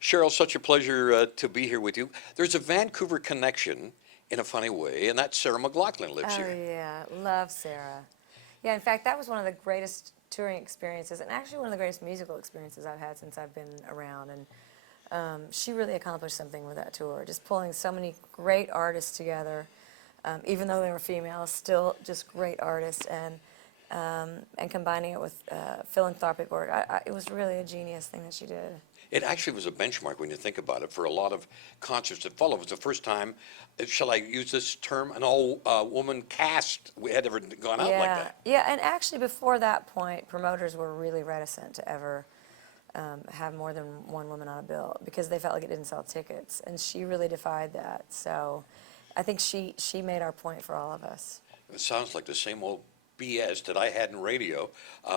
Sheryl, such a pleasure to be here with you. There's a Vancouver connection in a funny way, and that's Sarah McLaughlin lives Oh here. yeah, love Sarah. Yeah, in fact, that was one of the greatest touring experiences, and actually one of the greatest musical experiences I've had since I've been around. And she really accomplished something with that tour, just pulling so many great artists together, even though they were female, still just great artists, and combining it with philanthropic work. It was really a genius thing that she did. It actually was a benchmark when you think about it for a lot of concerts that followed. It was the first time, shall I use this term, an all-woman cast we had ever gone out like Yeah, that. yeah, and actually before that point, promoters were really reticent to ever have more than one woman on a bill because they felt like it didn't sell tickets, and she really defied that. So I think she made our point for all of us. It sounds like the same old BS that I had in radio,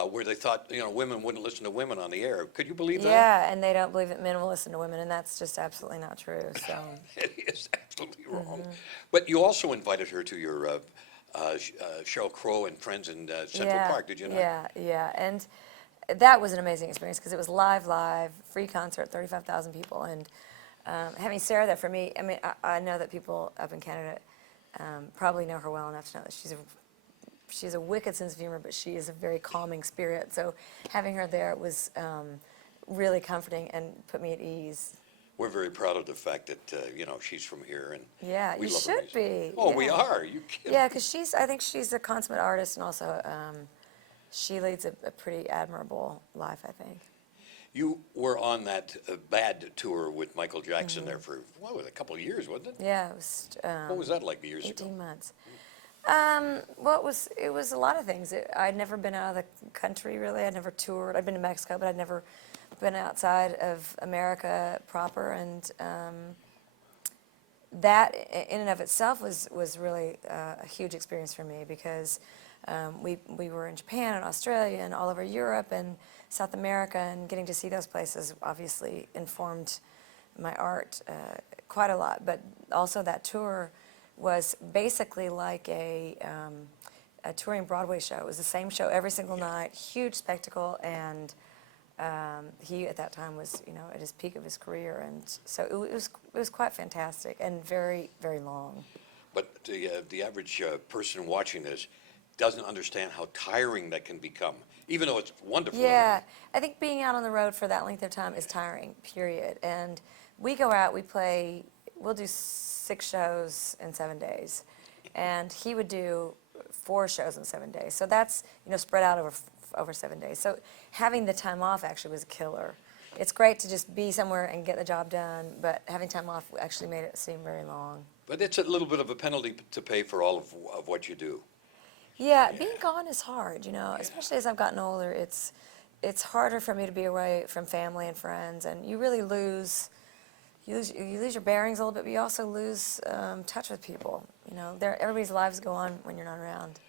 where they thought, women wouldn't listen to women on the air. Could you believe that? Yeah, and they don't believe that men will listen to women, and that's just absolutely not true. So, It is absolutely wrong. But you also invited her to your Sheryl Crow and Friends in Central yeah, Park, did you not? yeah, and that was an amazing experience because it was live, free concert, 35,000 people, and having Sarah there for me. I mean, I know that people up in Canada probably know her well enough to know that she's a wicked sense of humor, but she is a very calming spirit. So having her there was really comforting and put me at ease. We're very proud of the fact that, she's from here and Yeah, we you love her should music. be. Oh, we Yeah. are. You kidding? Yeah, because I think she's a consummate artist, and also she leads a pretty admirable life, I think. You were on that Bad tour with Michael Jackson there for, what was it, a couple of years, wasn't it? Yeah, it was What was that like the years ago? 18 months. Well, it was a lot of things. I'd never been out of the country, really. I'd never toured. I'd been to Mexico, but I'd never been outside of America proper, and that in and of itself was really a huge experience for me because we were in Japan and Australia and all over Europe and South America, and getting to see those places obviously informed my art quite a lot. But also that tour was basically like a touring Broadway show. It was the same show every single night, huge spectacle, and he at that time was, at his peak of his career, and so it was quite fantastic and very, very long. But the average person watching this doesn't understand how tiring that can become, even though it's wonderful. Yeah, I think being out on the road for that length of time is tiring, period. And we go out, we'll do 6 shows in 7 days, and he would do 4 shows in 7 days. So that's, spread out over 7 days. So having the time off actually was a killer. It's great to just be somewhere and get the job done, but having time off actually made it seem very long. But it's a little bit of a penalty to pay for all of what you do. Yeah, being gone is hard, especially as I've gotten older. It's harder for me to be away from family and friends, and you really you lose your bearings a little bit, but you also lose touch with people. Everybody's lives go on when you're not around.